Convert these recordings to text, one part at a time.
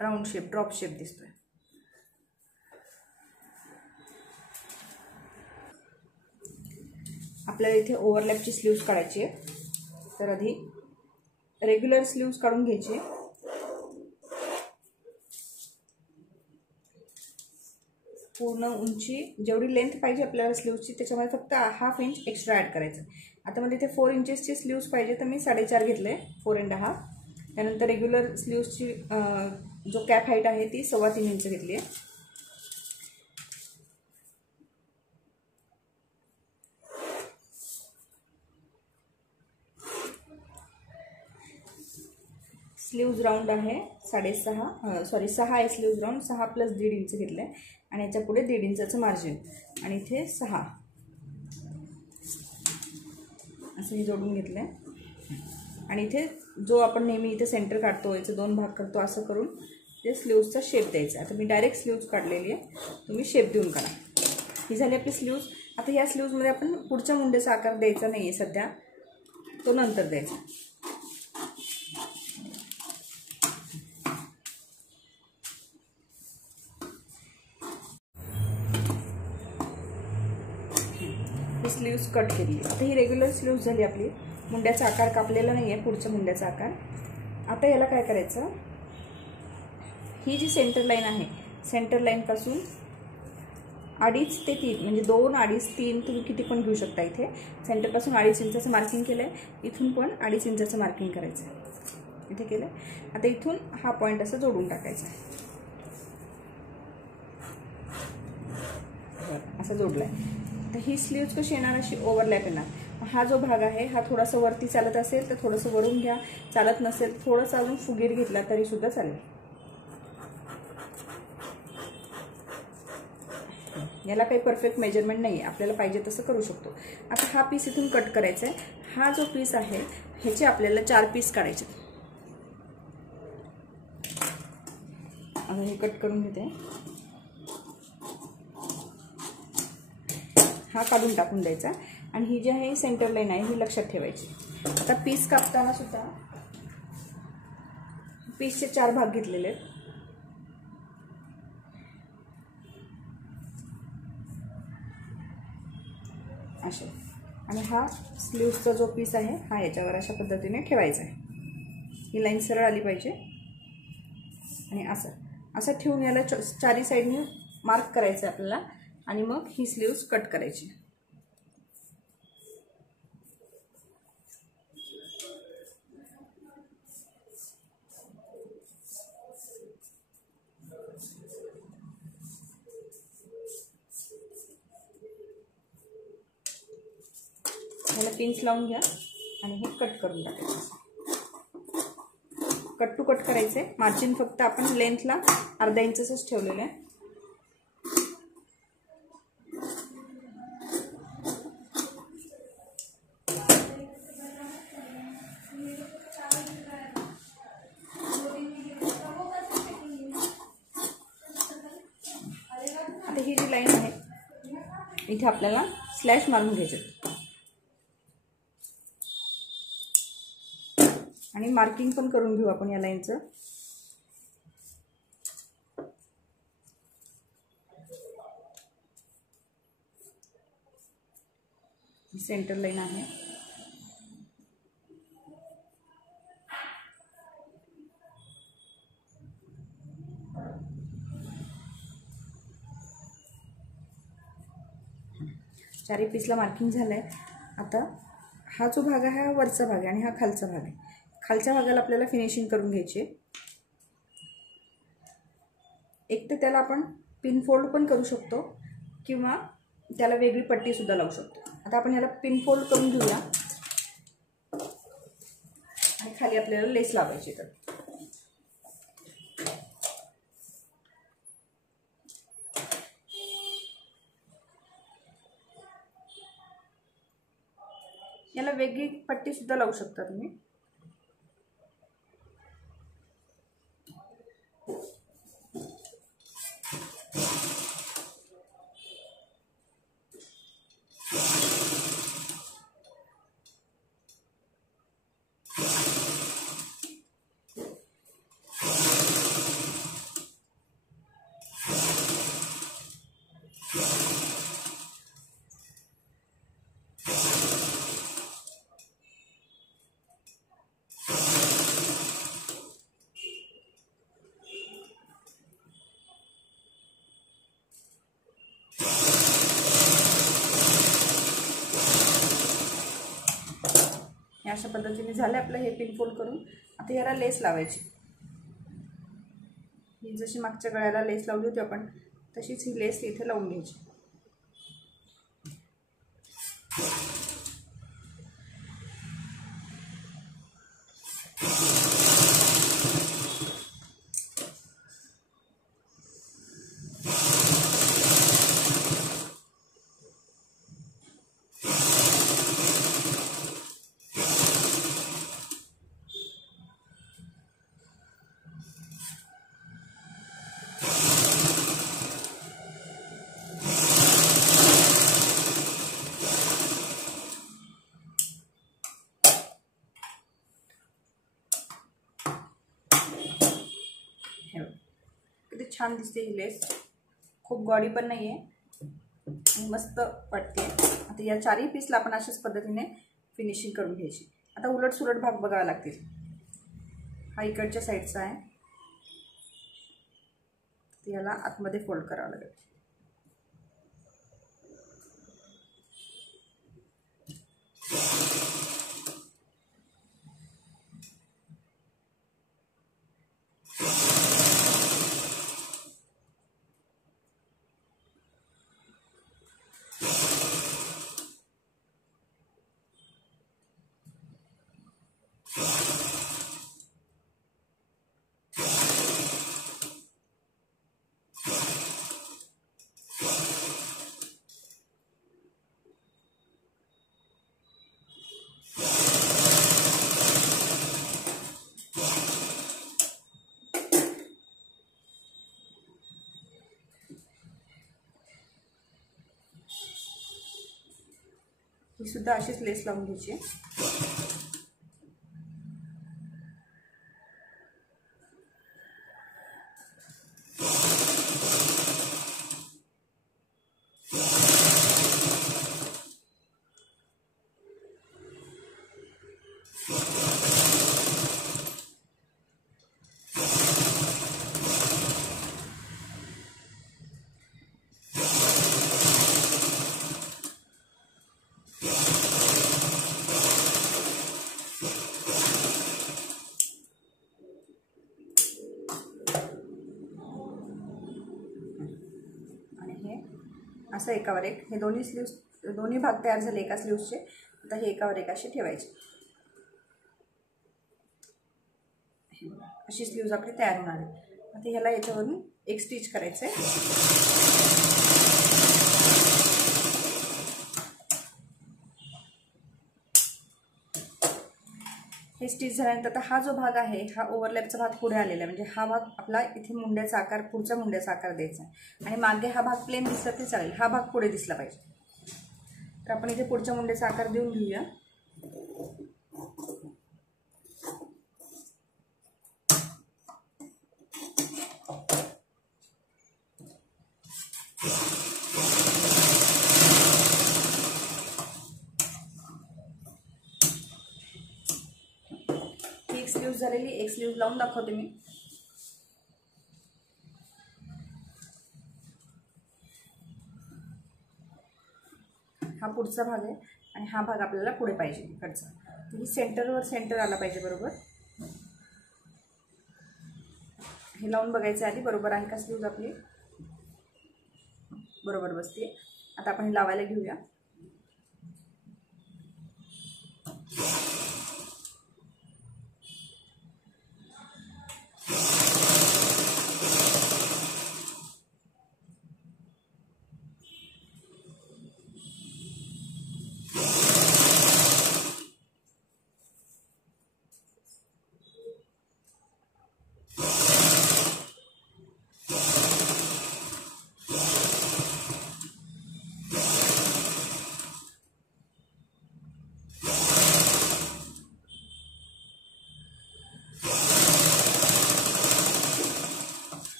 Round shape drop shape दिसतोय. आपल्याला इथे ओव्हरलॅपची स्लीव्ज काढायची आहे. तर आधी रेग्युलर स्लीव्ज काढून घ्यायची. पूर्ण उंची जेवढी लेंथ पाहिजे आपल्याला स्लीव्सची त्याच्यामध्ये फक्त 1/2 इंच एक्स्ट्रा ॲड करायचं. आता मला इथे 4 इंचेसची स्लीव्स पाहिजे तर मी 4.5 घेतले, 4.5. त्यानंतर रेग्युलर स्लीव्सची जो कॅप हाईट आहे ती 3.25 इंच घेतली आहे. स्लीव्ज राऊंड आहे 6 आहे स्लीव्ज राऊंड. 6 + 1.5 इंच घेतलं आहे आणि याच्या पुढे 1.5 इंचाचं मार्जिन आणि इथे 6 असं हे जोडून घेतलं आहे. आणि इथे जो आपण नेहमी इथे सेंटर काढतो याचे 2 भाग करतो असं करून ते स्लीव्सचा शेप द्यायचा. आता मी डायरेक्ट स्लीव्ज काढलेली आहे, तुम्ही शेप देऊन काढा. ही झाली आपली स्लीव्ज. आता ह्या स्लीव्जमध्ये आपण पुढच्या मुंड्याचा आकार द्यायचा नाही आहे सध्या, तो नंतर द्यायचा. स्लीव्स कट केली. आता ही रेग्युलर स्लीव्स झाली आपली. मुंड्याचा आकार कापलेला नाही आहे, पुढच्या मुंड्याचा आकार. आता याला काय करायचं, ही जी सेंटर लाईन आहे सेंटर लाईनपासून 2.5 ते 3 म्हणजे 2, 2.5, 3 तुम्ही किती पण घेऊ शकता. इथे सेंटरपासून 2.5 इंचाचं मार्किंग केलं आहे. इथून पण 2.5 इंचाचं मार्किंग करायचं आहे. इथे केलं. आता इथून हा पॉईंट असं जोडून टाकायचा आहे. असं जोडलं आहे. तर ही स्लीव्ज कशी येणार, अशी ओव्हरलॅप येणार. हा जो भाग आहे हा थोडासा वरती चालत असेल तर थोडंसं वरून घ्या, चालत नसेल थोडंसं अजून फुगीर घेतला तरी सुद्धा चालेल. याला काही परफेक्ट मेजरमेंट नाही आहे, आपल्याला पाहिजे तसं करू शकतो. आता हा पीस इथून कट करायचा आहे. हा जो पीस आहे ह्याचे आपल्याला 4 पीस काढायचे. आता हे कट करून घेते. हा काढून टाकून द्यायचा आणि ही जी आहे सेंटर लाईन आहे ही लक्षात ठेवायची. आता पीस कापताना सुद्धा पीसचे 4 भाग घेतलेले आहेत. असे. आणि हा स्लीव्सचा जो पीस आहे हा याच्यावर अशा पद्धतीने ठेवायचा आहे. ही लाईन सरळ आली पाहिजे आणि असं ठेवून याला 4ही साईडने मार्क करायचं आपल्याला आणि मग ही स्लीव्स कट करायची. ह्याला पिन्स लावून घ्या आणि हे कट करून टाकायचं. कट टू कट करायचे. मार्जिन फक्त आपण लेंथला 1/2 इंचच ठेवलेलं आहे. आता ही जी लाईन आहे इथे आपल्याला स्लॅश मारून घ्यायचे आणि मार्किंग पण करून घेऊ आपण या लाईनचं. सेंटर लाईन आहे. चारही पीसला मार्किंग झालंय. आता हा जो भाग आहे हा वरचा भाग आहे आणि हा खालचा भाग आहे. खालच्या भागाला आपल्याला फिनिशिंग करून घ्यायची. एक तर त्याला आपण पिन फोल्ड पण करू शकतो किंवा त्याला वेगळी पट्टी सुद्धा लावू शकतो. आता आपण याला पिन फोल्ड करून घेऊया आणि खाली आपल्याला लेस लावायची. तर याला वेगळी पट्टी सुद्धा लावू शकता तुम्ही. हे अशा पद्धतीने झालं आपलं हे पिनफोल्ड करून. आता याला लेस लावायची. ही जशी मागच्या गळ्याला लेस लावली होती आपण तशीच ही लेस इथे लावून घ्यायची. किती छान दिसते ही लेस, खूप गॉडी पण नाही आहे आणि मस्त वाटते. आता या चारही पीसला आपण अशाच पद्धतीने फिनिशिंग करून घ्यायची. आता उलट सुलट भाग बघावे लागतील. हा इकडच्या साईडचा आहे, याला आतमध्ये फोल्ड करावं लागेल. ही सुद्धा अशीच लेस लावून घ्यायची. असं एकावर एक हे दोन्ही भाग तयार झाले एका स्लीव्सचे. आता हे एकावर एक असे ठेवायचे. अशी स्लीव्ज आपली तयार होणार आहे. आता ह्याला याच्यावरून एक स्टिच करायचं आहे. हे स्टिच झाल्यानंतर आता हा जो भाग आहे हा ओव्हरलॅपचा भाग पुढे आलेला आहे. म्हणजे हा भाग आपला इथे मुंड्याचा आकार, पुढच्या मुंड्याचा आकार द्यायचा आहे आणि मागे हा भाग प्लेन दिसला तरी चालेल, हा भाग पुढे दिसला पाहिजे. तर आपण इथे पुढच्या मुंड्याचा आकार देऊन घेऊया. एक स्लीव्ह झालेली, एक स्लीव्ह लावून दाखवते मी. हा पुढचा भाग आहे आणि हा भाग आपल्याला पुढे पाहिजे इकडचा. तर ही सेंटर आला पाहिजे बरोबर. हे लावून बघायचं आधी बरोबर आहे का स्लीव्ह आपली, बरोबर बसते. आता आपण हे लावायला घेऊया.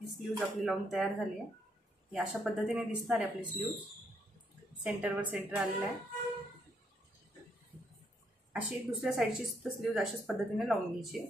स्लीव्ज आपली लावून तयार झाली आहे. ही अशा पद्धतीने दिसणार आहे आपली स्लीव्ज. सेंटरवर सेंटर आलेला आहे. अशी दुसऱ्या साईडची सुद्धा स्लीव्ज अशाच पद्धतीने लावून घ्यायची.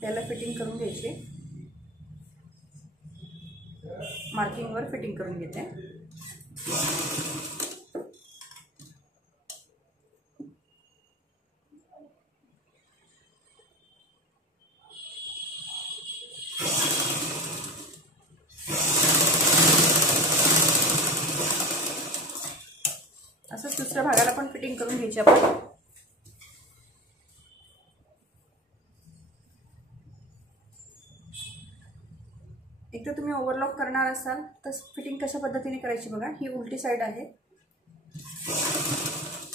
त्याला फिटिंग करून घ्यायची, मार्किंगवर फिटिंग करून घेते। असं दुसऱ्या भागाला पण फिटिंग करून घ्यायची आपण। एक तर तुम्ही ओव्हरलॉक करणार असाल तर फिटिंग कशा पद्धतीने करायची बघा। ही उलटी साइड आहे,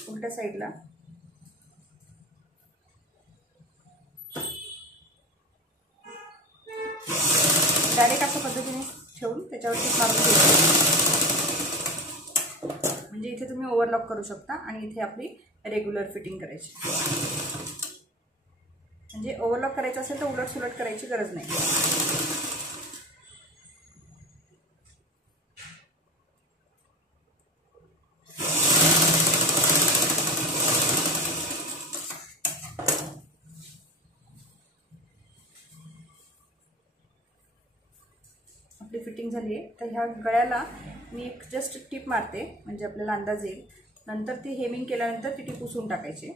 उलट्या साइडला डायरेक्ट अशा पद्धतीने ठेवून त्याच्यावरती मारून घ्यायचं, म्हणजे इथे तुम्ही ओव्हरलॉक करू शकता आणि इथे आपली रेग्युलर फिटिंग करायची। म्हणजे ओव्हरलॉक करायचं असेल तर उलट सुलट करायची गरज नाही। आपली फिटिंग झाली आहे, तर ह्या गळ्याला मी एक जस्ट टिप मारते, म्हणजे आपल्याला अंदाज येईल। नंतर ती हेमिंग केल्यानंतर ती टिप पुसून टाकायची।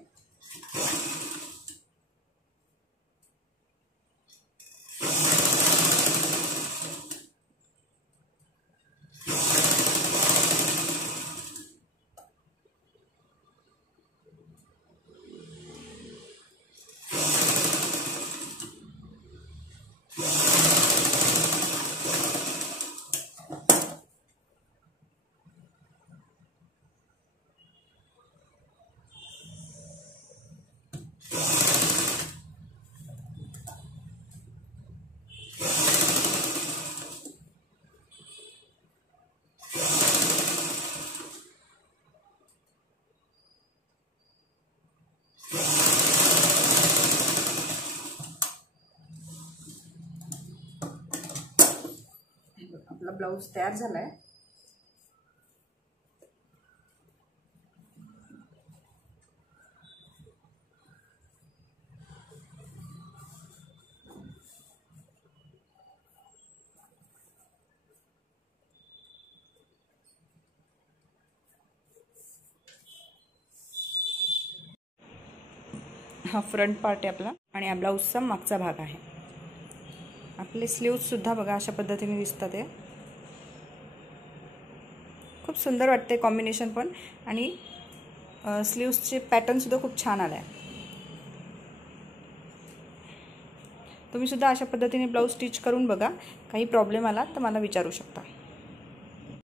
आपला ब्लाउज तयार झालाय। हा फ्रंट पार्ट आहे आपला आणि हा ब्लाउजचा मागचा भाग आहे। आपले स्लीव्स सुद्धा बघा अशा पद्धतीने दिसतात आहे, खूप सुंदर वाटते कॉम्बिनेशन पण, आणि स्लीव्सचे पॅटर्न सुद्धा खूप छान आलाय। तुम्ही सुद्धा अशा पद्धतीने ब्लाउज स्टिच करून बघा, काही प्रॉब्लेम आला तर मला विचारू शकता।